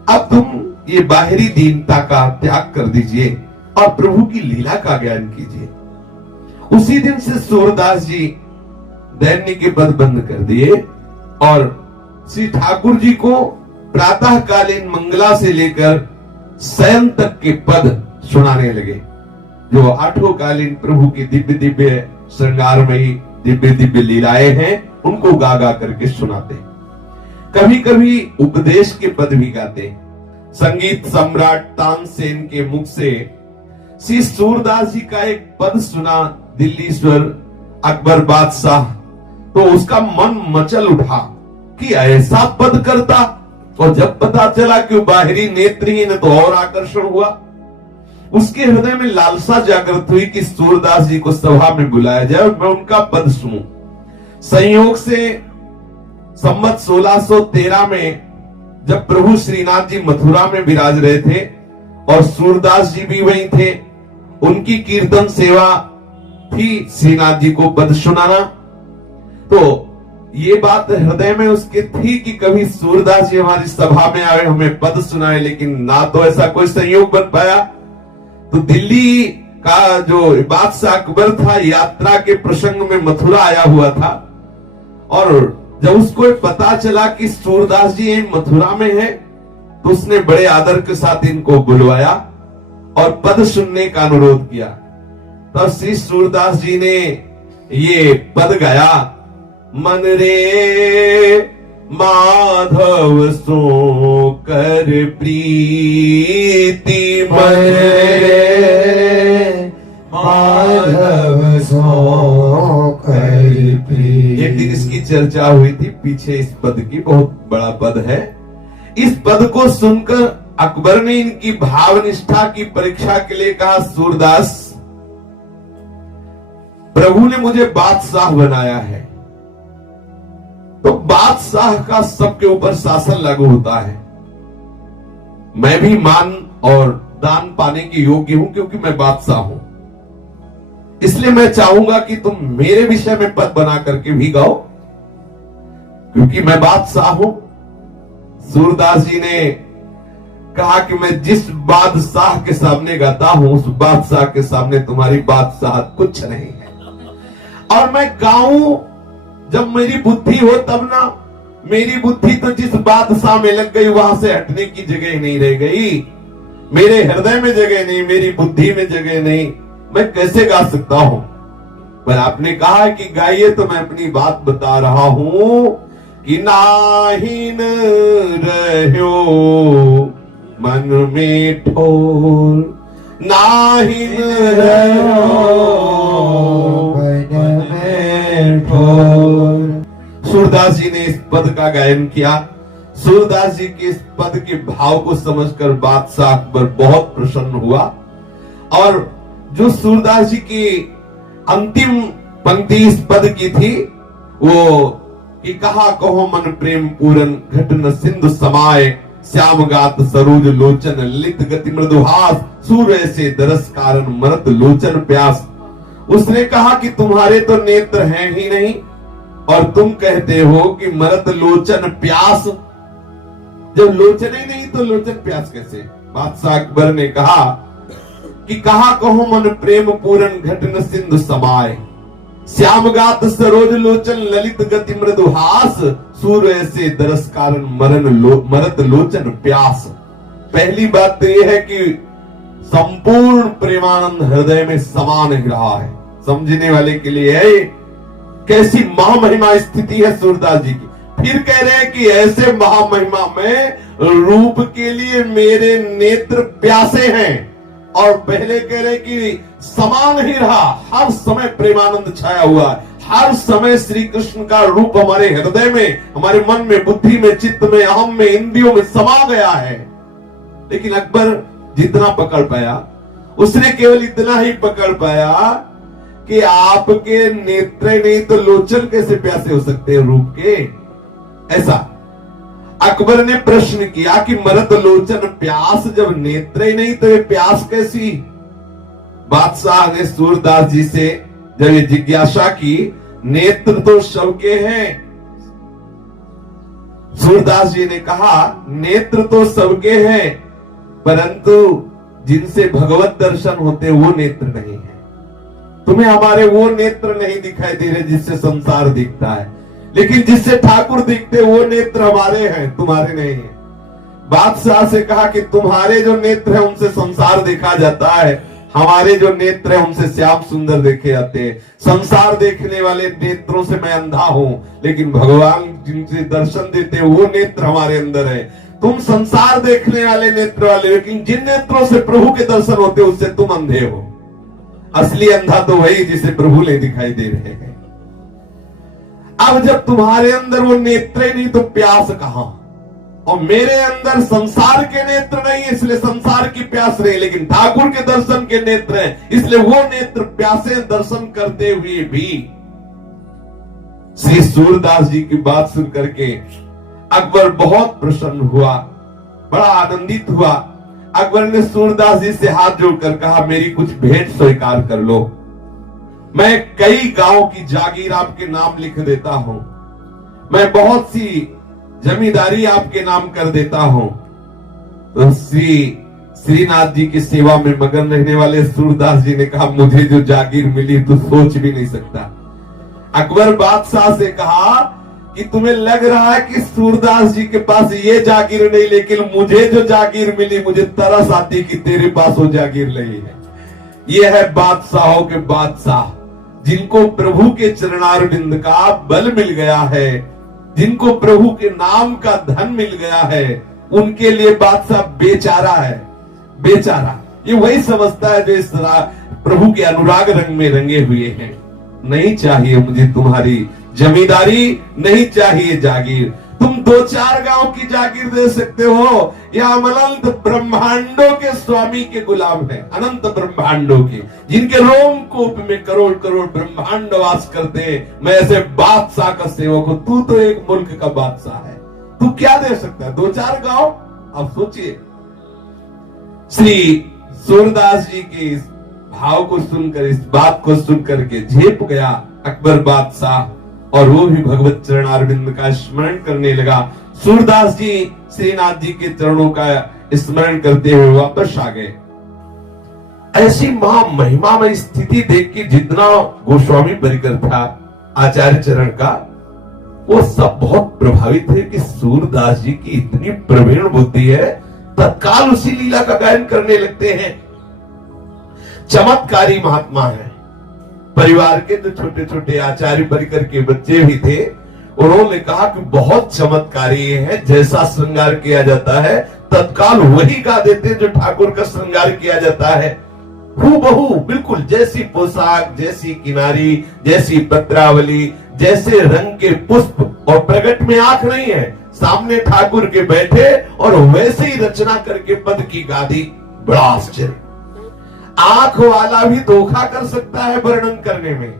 अब तुम ये बाहरी दीनता का त्याग कर दीजिए और प्रभु की लीला का ज्ञान कीजिए। उसी दिन से सूरदास जी दैन्य के पद बंद कर दिए और श्री ठाकुर जी को प्रातःकालीन मंगला से लेकर शयन तक के पद सुनाने लगे, जो आठों कालीन प्रभु की दिव्य दिव्य श्रृंगारमयी दिव्य दिव्य लीलाएं हैं उनको गा गा करके सुनाते। कभी कभी उपदेश के पद भी गाते। संगीत सम्राट तानसेन के मुख से श्री सूरदास जी का एक पद सुना, दिल्लीश्वर अकबर बादशाह, तो उसका मन मचल उठा कि ऐसा पद करता। और जब पता चला कि बाहरी नेत्रहीन तो और आकर्षण हुआ, उसके हृदय में लालसा जागृत हुई कि सूरदास जी को सभा में बुलाया जाए और मैं उनका पद सुनूं। संयोग से संवत 1613 में जब प्रभु श्रीनाथ जी मथुरा में विराज रहे थे और सूरदास जी भी वहीं थे, उनकी कीर्तन सेवा थी श्रीनाथ जी को पद सुनाना। तो ये बात हृदय में उसके थी कि कभी सूरदास जी हमारी सभा में आए, हमें पद सुनाए, लेकिन ना तो ऐसा कोई संयोग बन पाया। तो दिल्ली का जो बादशाह अकबर था, यात्रा के प्रसंग में मथुरा आया हुआ था, और जब उसको पता चला कि सूरदास जी मथुरा में है, तो उसने बड़े आदर के साथ इनको बुलवाया और पद सुनने का अनुरोध किया। तब श्री सूरदास जी ने ये पद गाया, मन रे माधव सो कर प्रीति, मन रे माधव सो कर प्रीति। एक दिन इसकी चर्चा हुई थी पीछे, इस पद की, बहुत बड़ा पद है। इस पद को सुनकर अकबर ने इनकी भावनिष्ठा की परीक्षा के लिए कहा, सूरदास, प्रभु ने मुझे बादशाह बनाया है, तो बादशाह का सबके ऊपर शासन लागू होता है। मैं भी मान और दान पाने के योग्य हूं क्योंकि मैं बादशाह हूं। इसलिए मैं चाहूंगा कि तुम मेरे विषय में पद बना करके भी गाओ, क्योंकि मैं बादशाह हूं। सूरदास जी ने कहा कि मैं जिस बादशाह के सामने गाता हूं, उस बादशाह के सामने तुम्हारी बादशाह कुछ नहीं है। और मैं गाऊं जब मेरी बुद्धि हो तब ना। मेरी बुद्धि तो जिस बादशाह में लग गई, वहां से हटने की जगह नहीं रह गई। मेरे हृदय में जगह नहीं, मेरी बुद्धि में जगह नहीं, मैं कैसे गा सकता हूं? पर आपने कहा कि गाइए, तो मैं अपनी बात बता रहा हूं कि नाहिन रह्यो मन में ठोर, नाहिन रह्यो मन में ठोर। सूरदास जी ने इस पद का गायन किया। सूरदास जी के इस पद के भाव को समझकर बादशाह अकबर बहुत प्रसन्न हुआ, और जो सूरदास जी की अंतिम पंक्ति इस पद की थी, वो कि कहा कहो मन प्रेम पूरन, घट न सिंधु समाये, श्याम गात सरोज लोचन, लित गति मृदुहास, सूर्य से दरस कारण मरत लोचन प्यास। उसने कहा कि तुम्हारे तो नेत्र हैं ही नहीं, और तुम कहते हो कि मरत लोचन प्यास। जब लोचन ही नहीं तो लोचन प्यास कैसे? बादशाह अकबर ने कहा कि कहा कहो मन प्रेम पूरन, घट न सिंधु समाये, श्याम गात सरोज लोचन, ललित गति मृदुहास, सूर्य से दरस कारण मरत लोचन प्यास। पहली बात तो यह है कि संपूर्ण प्रेमानंद हृदय में समा नहीं रहा है। समझने वाले के लिए है कैसी महामहिमा स्थिति है सूरदास जी की। फिर कह रहे हैं कि ऐसे महामहिमा में रूप के लिए मेरे नेत्र प्यासे हैं, और पहले कह रहे कि समा नहीं रहा, हर समय प्रेमानंद छाया हुआ है, हर समय श्री कृष्ण का रूप हमारे हृदय में, हमारे मन में, बुद्धि में, चित्त में, अहम में, इंद्रियों में समा गया है। लेकिन अकबर जितना पकड़ पाया, उसने केवल इतना ही पकड़ पाया कि आपके नेत्र नहीं तो लोचन कैसे प्यासे हो सकते हैं रूप के? ऐसा अकबर ने प्रश्न किया कि मरत लोचन प्यास, जब नेत्र ही नहीं तो ये प्यास कैसी? बादशाह ने सूरदास जी से जब ये जिज्ञासा की, नेत्र तो सबके हैं। सूरदास जी ने कहा नेत्र तो सबके हैं, परंतु जिनसे भगवत दर्शन होते वो नेत्र नहीं है। तुम्हें हमारे वो नेत्र नहीं दिखाई दे रहे जिससे संसार दिखता है, लेकिन जिससे ठाकुर दिखते वो नेत्र हमारे हैं, तुम्हारे नहीं है। बादशाह से कहा कि तुम्हारे जो नेत्र है उनसे संसार देखा जाता है, हमारे जो नेत्र है उनसे श्याम सुंदर देखे जाते हैं। संसार देखने वाले नेत्रों से मैं अंधा हूं, लेकिन भगवान जिनसे दर्शन देते हैं वो नेत्र हमारे अंदर है। तुम संसार देखने वाले नेत्र वाले, लेकिन जिन नेत्रों से प्रभु के दर्शन होते हैं उससे तुम अंधे हो। असली अंधा तो वही जिसे प्रभु ले दिखाई दे रहे हैं। अब जब तुम्हारे अंदर वो नेत्र ही नहीं तो प्यास कहां? और मेरे अंदर संसार के नेत्र नहीं, इसलिए संसार की प्यास नहीं, लेकिन ठाकुर के दर्शन के नेत्र हैं, इसलिए वो नेत्र प्यासे दर्शन करते हुए भी। श्री सूरदास जी की बात सुन करके अकबर बहुत प्रसन्न हुआ, बड़ा आनंदित हुआ। अकबर ने सूरदास जी से हाथ जोड़कर कहा मेरी कुछ भेंट स्वीकार कर लो, मैं कई गांव की जागीर आपके नाम लिख देता हूं, मैं बहुत सी जमींदारी आपके नाम कर देता हूं। तो श्रीनाथ जी की सेवा में मगन रहने वाले सूरदास जी ने कहा, मुझे जो जागीर मिली तू सोच भी नहीं सकता। अकबर बादशाह से कहा कि तुम्हें लग रहा है कि सूरदास जी के पास ये जागीर नहीं, लेकिन मुझे जो जागीर मिली, मुझे तरस आती कि तेरे पास वो जागीर नहीं है। ये है बादशाहों के बादशाह, जिनको प्रभु के चरणारविंद का बल मिल गया है, जिनको प्रभु के नाम का धन मिल गया है, उनके लिए बादशाह बेचारा है, बेचारा। ये वही समझता है जो इस प्रभु के अनुराग रंग में रंगे हुए हैं। नहीं चाहिए मुझे तुम्हारी जमींदारी, नहीं चाहिए जागीर। तुम 2-4 गांव की जागीर दे सकते हो, या हम अनंत ब्रह्मांडों के स्वामी के गुलाम हैं, अनंत ब्रह्मांडों के, जिनके रोमकूप में करोड़ करोड़ ब्रह्मांड वास करते हैं। मैं ऐसे बादशाह का सेवक हूं, तू तो एक मुल्क का बादशाह है, तू क्या दे सकता है? 2-4 गांव। अब सोचिए, श्री सूरदास जी के इस भाव को सुनकर, इस बात को सुनकर के झेप गया अकबर बादशाह, और वो भी भगवत चरणारविंद का स्मरण करने लगा। सूरदास जी श्रीनाथ जी के चरणों का स्मरण करते हुए वापस आ गए। ऐसी महिमा में स्थिति देख के जितना गोस्वामी परिकर था आचार्य चरण का, वो सब बहुत प्रभावित थे कि सूरदास जी की इतनी प्रवीण बुद्धि है। तत्काल उसी लीला का गायन करने लगते हैं। चमत्कारी महात्मा है। परिवार के जो छोटे छोटे आचार्य परिकर के बच्चे भी थे, उन्होंने कहा कि बहुत चमत्कारी है, जैसा श्रृंगार किया जाता है तत्काल वही गा देते जो ठाकुर का श्रृंगार किया जाता है। हूबहू बिल्कुल, जैसी पोशाक, जैसी किनारी, जैसी पत्रावली, जैसे रंग के पुष्प, और प्रगट में आंख नहीं है, सामने ठाकुर के बैठे और वैसे ही रचना करके पद की गादी। बड़ा आश्चर्य। आंख वाला भी धोखा कर सकता है वर्णन करने में,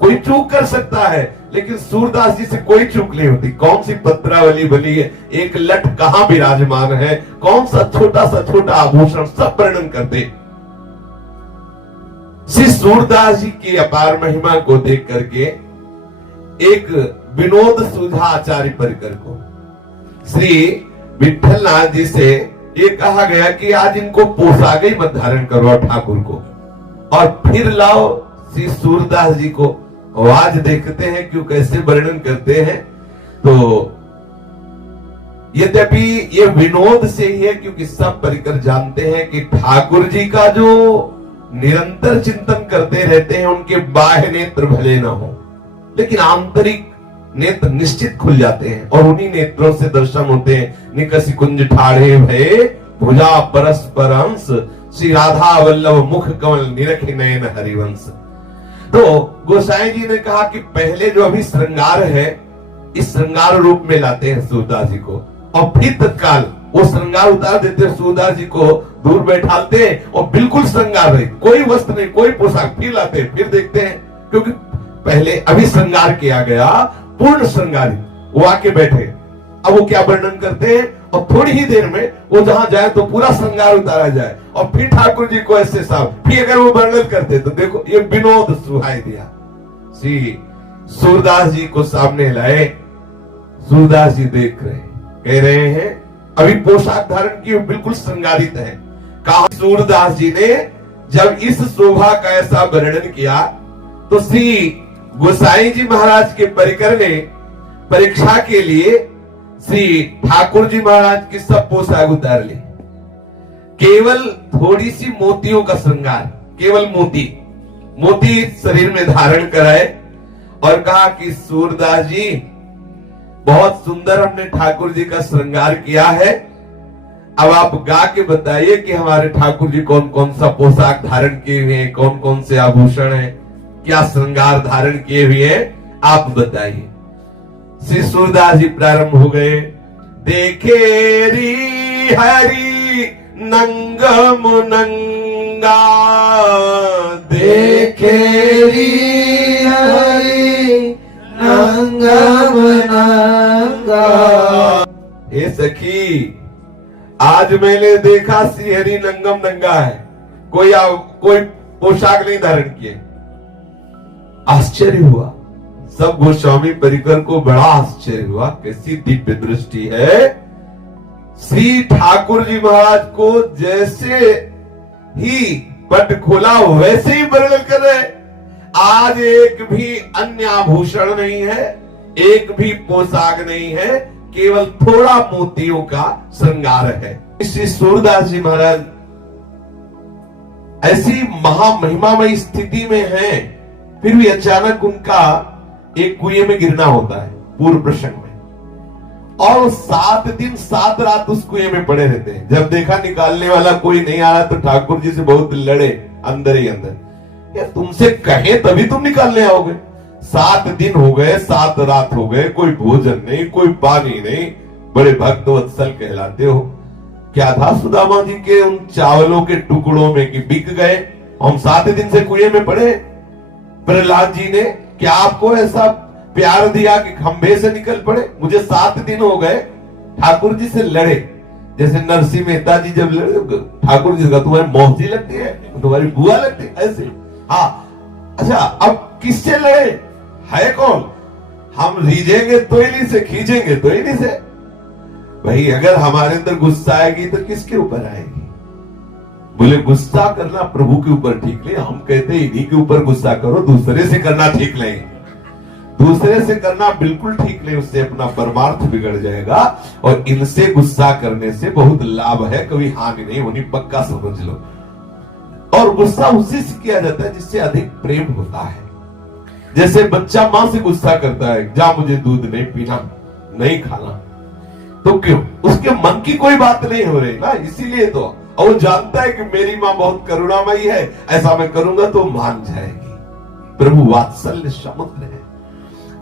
कोई चूक कर सकता है, लेकिन सूरदास जी से कोई चूक नहीं होती। कौन सी पत्रावली बनी है, एक लट कहां विराजमान है, कौन सा छोटा आभूषण, सब वर्णन करते। श्री सूरदास जी की अपार महिमा को देख करके एक विनोद सूझा आचार्य परिकर को। श्री विठल नाथ जी से ये कहा गया कि आज इनको पोशाक ही मत धारण करवाओ ठाकुर को, और फिर लाओ श्री सूरदास जी को। आज देखते हैं क्यों कैसे वर्णन करते हैं। तो यद्यपि ये विनोद से ही है, क्योंकि सब परिकर जानते हैं कि ठाकुर जी का जो निरंतर चिंतन करते रहते हैं, उनके बाह्य नेत्र भले ना हो, लेकिन आंतरिक नेत्र निश्चित खुल जाते हैं, और उन्हीं नेत्रों से दर्शन होते हैं। निकसी कुंज ठाढ़े भये भुजा परस्पर अंश, श्री राधा वल्लभ मुख कमल निरखि नयन हरिवंश। तो गोसाई जी ने कहा कि पहले जो अभी श्रृंगार है, इस श्रृंगार रूप में लाते हैं सूरदास जी को, और फिर तत्काल वो श्रृंगार उतार देते हैं, सूरदास जी को दूर बैठाते हैं और बिल्कुल श्रृंगार नहीं, कोई वस्त्र नहीं, कोई पोशाक, फिर लाते हैं, फिर देखते हैं, क्योंकि पहले अभी श्रृंगार किया गया, पूर्ण श्रृंगारित, वो आके बैठे। अब वो क्या वर्णन करते हैं, और थोड़ी ही देर में वो जहां जाए तो पूरा श्रृंगार उतारा जाए, और फिर ठाकुर जी को ऐसे साफ, फिर अगर वो वर्णन करते तो देखो ये विनोद सुहाई दिया। श्री सूरदास जी को सामने लाए, सूरदास जी देख रहे, कह रहे हैं अभी पोशाक धारण की बिल्कुल श्रृंगारित है। कहा सूरदास जी ने जब इस शोभा का ऐसा वर्णन किया, तो श्री गोसाई जी महाराज के परिकर ने परीक्षा के लिए श्री ठाकुर जी महाराज की सब पोशाक उतार ली, केवल थोड़ी सी मोतियों का श्रृंगार, केवल मोती शरीर में धारण कराए, और कहा कि सूरदास जी बहुत सुंदर हमने ठाकुर जी का श्रृंगार किया है, अब आप गा के बताइए कि हमारे ठाकुर जी कौन कौन सा पोशाक धारण किए हुए हैं, कौन कौन से आभूषण हैं, क्या श्रृंगार धारण किए हुए हैं, आप बताइए। श्री सूरदास जी प्रारंभ हो गए। देखे री हरि नंगम नंगा, देखे री हरि नंगम नंगा। हे सखी, आज मैंने देखा श्री हरि नंगम नंगा है, कोई पोशाक नहीं धारण किए। आश्चर्य हुआ, सब गोस्वामी परिकर को बड़ा आश्चर्य हुआ, कैसी दिव्य दृष्टि है। श्री ठाकुर जी महाराज को जैसे ही पट खोला वैसे ही वर्णन कर रहे। आज एक भी अन्य आभूषण नहीं है, एक भी पोशाक नहीं है, केवल थोड़ा मोतियों का श्रृंगार है। श्री सूरदास जी महाराज ऐसी महामहिमामय स्थिति में हैं, फिर भी अचानक उनका एक कुएं में गिरना होता है पूर्व प्रसंग में, और 7 दिन 7 रात उस कुएं में पड़े रहते हैं। जब देखा निकालने वाला कोई नहीं आ रहा तो ठाकुर जी से बहुत लड़े अंदर ही अंदर, यार तुमसे कहे तभी तुम निकालने आओगे। 7 दिन हो गए, 7 रात हो गए, कोई भोजन नहीं, कोई पानी नहीं, बड़े भक्त वत्सल कहलाते हो। क्या था सुदामा जी के उन चावलों के टुकड़ों में कि बिक गए, हम 7 दिन से कुएं में पड़े। प्रहलाद जी ने क्या आपको ऐसा प्यार दिया कि खंभे से निकल पड़े? मुझे 7 दिन हो गए, ठाकुर जी से लड़े। जैसे नरसिंह मेहता जी जब लड़े ठाकुर जी का, तुम्हारी मौसी लगती है, तुम्हारी बुआ लगती है, ऐसे। हाँ अच्छा, अब किससे लड़े? है कौन? हम रीझेंगे तो इन्हीं से, खींचेंगे तो इन्हीं से। भाई अगर हमारे अंदर गुस्सा आएगी तो किसके ऊपर आएगी? बोले गुस्सा करना प्रभु के ऊपर ठीक नहीं, हम कहते इन्हीं के ऊपर गुस्सा करो, दूसरे से करना ठीक नहीं। दूसरे से करना बिल्कुल ठीक नहीं, उससे अपना परमार्थ बिगड़ जाएगा। और इनसे गुस्सा करने से बहुत लाभ है, कभी हानि नहीं होनी, पक्का समझ लो। और गुस्सा उसी से किया जाता है जिससे अधिक प्रेम होता है। जैसे बच्चा मां से गुस्सा करता है, जा मुझे दूध नहीं पीना, नहीं खाना, तो क्यों? उसके मन की कोई बात नहीं हो रही ना, इसीलिए तो। और वो जानता है कि मेरी मां बहुत करुणामयी है, ऐसा मैं करूंगा तो मान जाएगी। प्रभु वात्सल्य समुद्र है।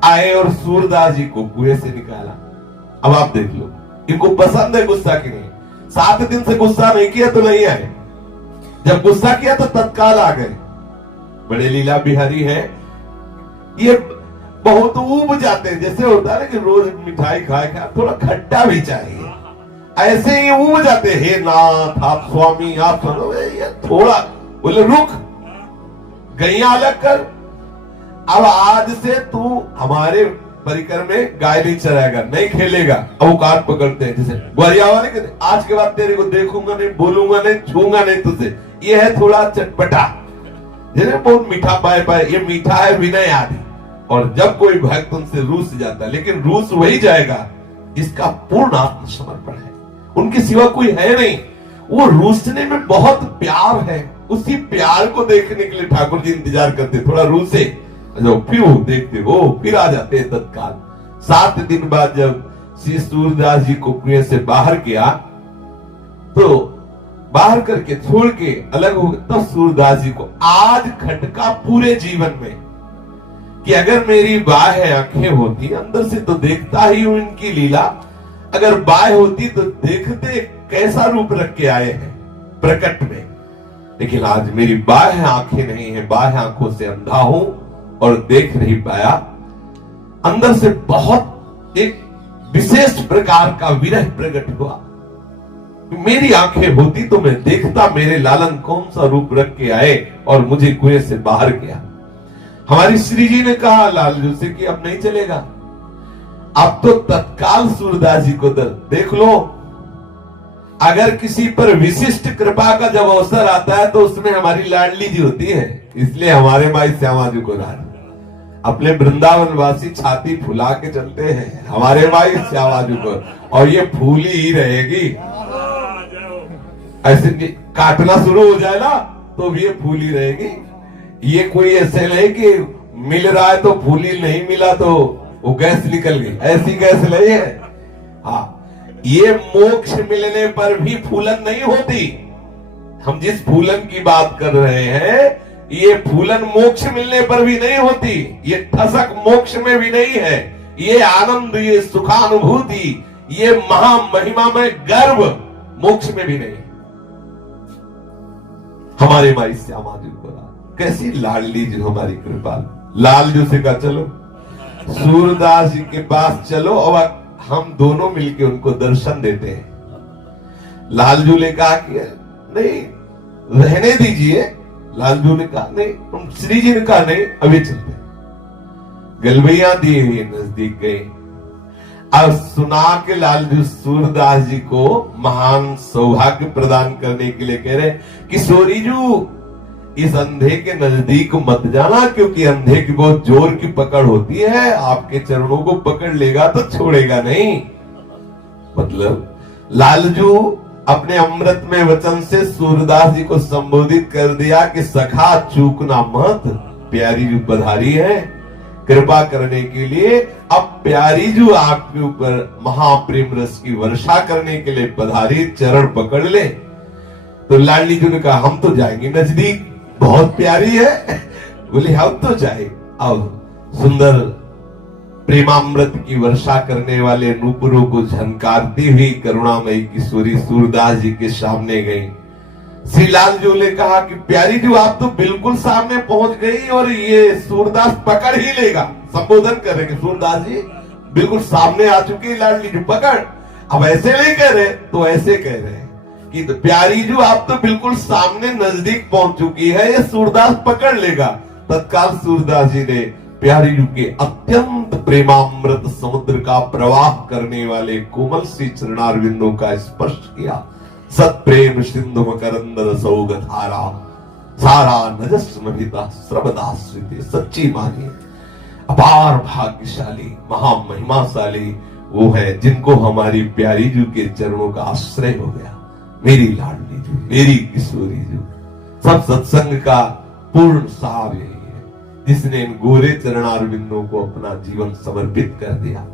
आए और सूरदास जी को कुएं से निकाला। अब आप देख लो, इनको पसंद है गुस्सा की नहीं। 7 दिन से गुस्सा नहीं किया तो नहीं आए, जब गुस्सा किया तो तत्काल आ गए। बड़े लीला बिहारी है, ये बहुत ऊब जाते हैं। जैसे होता है ना कि रोज मिठाई खाए थोड़ा खट्टा भी चाहिए, ऐसे ही ऊब जाते हैं। हे नाथ, आप स्वामी, आप सुनो, थोड़ा बोले रुक, गैया अलग कर। अब आज से तू हमारे परिकर में गाय नहीं चराएगा, नहीं खेलेगा। अवकाश पकड़ते हैं, जैसे ग्वारिया वाले कहते, आज के बाद तेरे को देखूंगा नहीं, बोलूंगा नहीं, छूंगा नहीं तुझे। ये है थोड़ा चटपटा, जैसे बहुत मीठा पाए पाए, ये मीठा है विनय आदि। और जब कोई भक्त उनसे रूस जाता है, लेकिन रूस वही जाएगा जिसका पूर्ण आत्मसमर्पण है, उनके सिवा कोई है नहीं। वो रूसने में बहुत प्यार है, उसी प्यार को देखने के लिए ठाकुर जी इंतजार करते, थोड़ा रूसे, फिर वो देखते हो, फिर आ जाते हैं तत्काल। 7 दिन बाद जब श्री सूरदास जी को कुएं से बाहर किया, तो बाहर करके छोड़ के अलग हो गए, तब सूरदास जी को आज खटका पूरे जीवन में कि अगर मेरी बाह्य आंखें होती, अंदर से तो देखता ही हूं इनकी लीला, अगर बाह्य होती तो देखते कैसा रूप रख के आए हैं प्रकट में। लेकिन आज मेरी बाह्य आंखें नहीं है, बाह्य आंखों से अंधा हूं और देख नहीं पाया। अंदर से बहुत एक विशेष प्रकार का विरह प्रकट हुआ। मेरी आंखें होती तो मैं देखता मेरे लालन कौन सा रूप रख के आए और मुझे कुएं से बाहर किया। हमारी श्री जी ने कहा लालजू से कि अब नहीं चलेगा, अब तो तत्काल सूरदास जी को देख लो। अगर किसी पर विशिष्ट कृपा का जब अवसर आता है तो उसमें हमारी लाडली जी होती है, इसलिए हमारे माई श्यामा जी को लाड, अपने वृंदावन वासी छाती फुला के चलते हैं हमारे माई श्यामा जी को, और ये फूली ही रहेगी। ऐसे काटना शुरू हो जाए ना तो भी ये फूली रहेगी। ये कोई ऐसे नहीं कि मिल रहा है तो फूली, नहीं मिला तो वो गैस निकल गई, ऐसी गैस नहीं है। हाँ, ये मोक्ष मिलने पर भी फूलन नहीं होती। हम जिस फूलन की बात कर रहे हैं, ये फूलन मोक्ष मिलने पर भी नहीं होती, ये ठसक मोक्ष में भी नहीं है। ये आनंद, ये सुखानुभूति, ये महामहिमा में गर्व मोक्ष में भी नहीं। हमारे माई श्यामा जी को कैसी लाडली जो हमारी कृपा। लालजू से कहा चलो सूरदास जी के पास चलो और हम दोनों मिलके उनको दर्शन देते हैं। लालजू ने कहा कि नहीं रहने दीजिए। लालजू ने कहा नहीं, श्री जी ने कहा नहीं अभी चलते। गलबैया दिए हुए नजदीक गए। अब सुना के लालजू सूरदास जी को महान सौभाग्य प्रदान करने के लिए कह रहे, किशोरी जू इस अंधे के नजदीक मत जाना, क्योंकि अंधे की बहुत जोर की पकड़ होती है, आपके चरणों को पकड़ लेगा तो छोड़ेगा नहीं। मतलब लालजू अपने अमृत में वचन से सूरदास जी को संबोधित कर दिया कि सखा चूकना मत, प्यारी जू पधारी है कृपा करने के लिए। अब प्यारी जू आपके ऊपर महाप्रेम रस की वर्षा करने के लिए पधारी, चरण पकड़ ले। तो लाडली जू ने कहा, हम तो जाएंगे नजदीक, बहुत प्यारी है। बोले हम तो जाए। अब सुंदर प्रेमामृत की वर्षा करने वाले नूपुरों को झनकारती हुई करुणामयी किशोरी सूरदास जी के सामने गई। श्री लालजू ने कहा कि प्यारी जी आप तो बिल्कुल सामने पहुंच गई और ये सूरदास पकड़ ही लेगा। संबोधन करेंगे, सूरदास जी बिल्कुल सामने आ चुके, लाडली जी पकड़। अब ऐसे नहीं कह रहे तो ऐसे कह रहे हैं कि तो प्यारी जी आप तो बिल्कुल सामने नजदीक पहुंच चुकी है, ये सूरदास पकड़ लेगा। तत्काल सूरदास जी ने प्यारी जी के अत्यंत प्रेमामृत समुद्र का प्रवाह करने वाले कोमल सी चरणारविंदों का स्पर्श किया। सत प्रेम सिंधु मकरंद रसौग धारा, सारा नजस महिता सर्वदाश्रित सच्ची मानिए। अपार भाग्यशाली महामहिमाशाली वो है जिनको हमारी प्यारी जू के चरणों का आश्रय हो गया। मेरी लाडली जू, मेरी किशोरी जू, सब सत्संग का पूर्ण सार यही है, जिसने इन गोरे चरणारविंदों को अपना जीवन समर्पित कर दिया।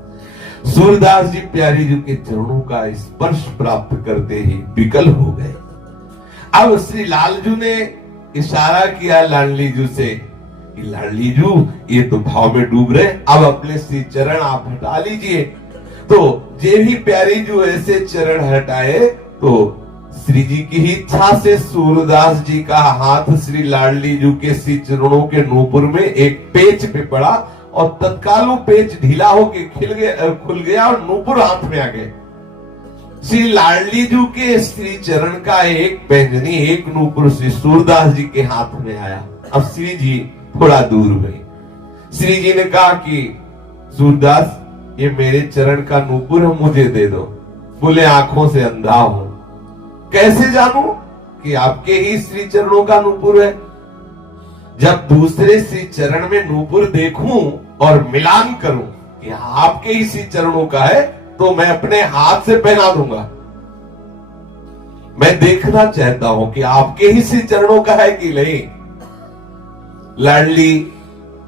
सूरदास जी प्यारी जी के चरणों का स्पर्श प्राप्त करते ही विकल हो गए। अब श्री लालजू ने इशारा किया लाडली जू से, लाडली जू ये तो भाव में डूब रहे, अब अपने श्री चरण आप हटा लीजिए। तो जे भी प्यारी जू ऐसे चरण हटाए तो श्री जी की ही इच्छा से सूरदास जी का हाथ श्री लाडली जू के श्री चरणों के नूपुर में एक पेच पे पड़ा और तत्काल वो पेच ढीला होके खुल गया और नूपुर हाथ में आ गए। श्री लाडली जू के श्री चरण का एक पैंजनी, एक नूपुर श्री सूरदास जी के हाथ में आया। अब श्री जी थोड़ा दूर हुए। श्री जी ने कहा कि सूरदास ये मेरे चरण का नूपुर है, मुझे दे दो। बोले आंखों से अंधा हूं, कैसे जानूं कि आपके ही श्री चरणों का नूपुर है? जब दूसरे श्री चरण में नूपुर देखूं और मिलान करूं कि आपके ही श्री चरणों का है तो मैं अपने हाथ से पहना दूंगा। मैं देखना चाहता हूं कि आपके ही श्री चरणों का है कि नहीं। लाडली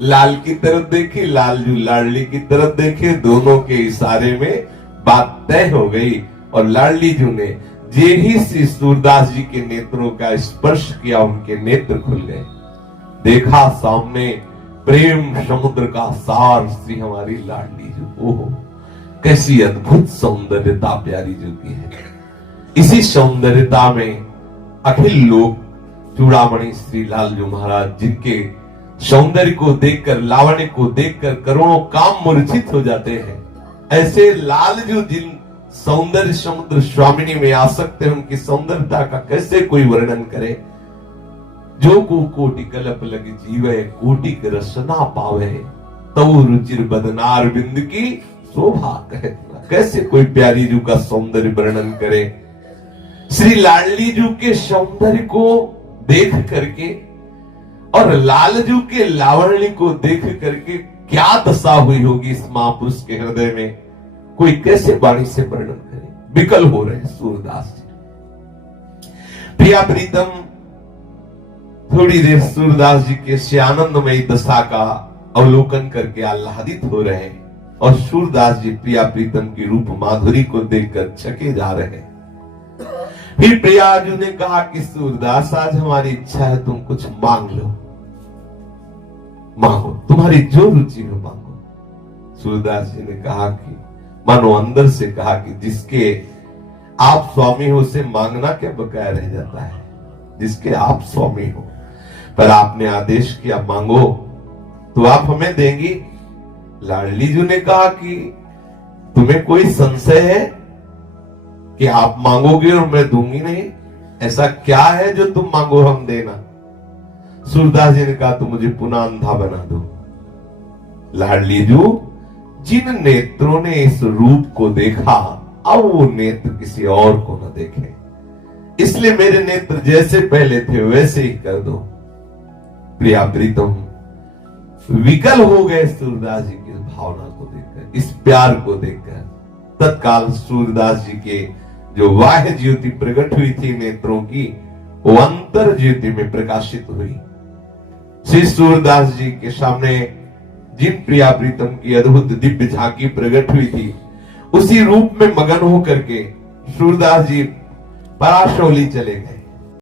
लाल की तरफ देखी, लालजू लाडली की तरफ देखे, दोनों के इशारे में बात तय हो गई और लाडली जू ने जे ही श्री सूरदास जी के नेत्रों का स्पर्श किया, उनके नेत्र खुल गए। देखा सामने प्रेम समुद्र का सार श्री हमारी लाडली जू। ओहो कैसी अद्भुत सौंदर्यता प्यारी जू की है। इसी सौंदर्यता में अखिल लोक चूड़ामणि श्री लालजू महाराज, जिनके सौंदर्य को देखकर, लावण्य को देखकर करोड़ों काम मूर्छित हो जाते हैं, ऐसे लालजू जिन सौंदर्य समुद्र स्वामिनी में आसक्त है, उनकी सौंदर्यता का कैसे कोई वर्णन करे। जो को कोटि कलप लग जीवे, कोटि के रसना पावे, तऊ रुचिर बदनार बिंद की शोभा कहे। कैसे कोई प्यारी जू का सौंदर्य वर्णन करे। श्री लाडली जू के सौंदर्य को देख करके और लालजू के लावण्य को देख करके क्या दशा हुई होगी इस महापुरुष के हृदय में, कोई कैसे वाणी से वर्णन करे। विकल हो रहे सूरदास जी। प्रिया प्रीतम थोड़ी देर सूरदास जी के आनंदमयी दशा का अवलोकन करके आह्लादित हो रहे हैं और सूरदास जी प्रिया प्रीतम की रूप माधुरी को देखकर छके जा रहे हैं। फिर प्रियाजू ने कहा कि सूरदास आज हमारी इच्छा है, तुम कुछ मांग लो, मांगो, तुम्हारी जो रुचि हो मांगो। सूरदास जी ने कहा कि मानो अंदर से कहा कि जिसके आप स्वामी हो उसे मांगना क्या बकाया रह जाता है, जिसके आप स्वामी हो। पर आपने आदेश किया मांगो तो आप हमें देंगी। लाडली जी ने कहा कि तुम्हें कोई संशय है कि आप मांगोगे और मैं दूंगी नहीं? ऐसा क्या है जो तुम मांगो हम देना? सूरदास जी ने कहा तो मुझे पुनः अंधा बना दो। लाडलीजू, जिन नेत्रों ने इस रूप को देखा, अब वो नेत्र किसी और को न देखे, इसलिए मेरे नेत्र जैसे पहले थे वैसे ही कर दो। प्रिया प्रीतम विकल हो गए सूरदास जी की भावना को देखकर, इस प्यार को देखकर। तत्काल सूरदास जी के जो बाह्य ज्योति प्रकट हुई थी नेत्रों की, वो अंतर ज्योति में प्रकाशित हुई। श्री सूरदास जी के सामने जिन प्रिया प्रीतम की अद्भुत दिव्य झांकी प्रकट हुई थी, उसी रूप में मगन होकर के सूरदास जी पराशौली चले गए।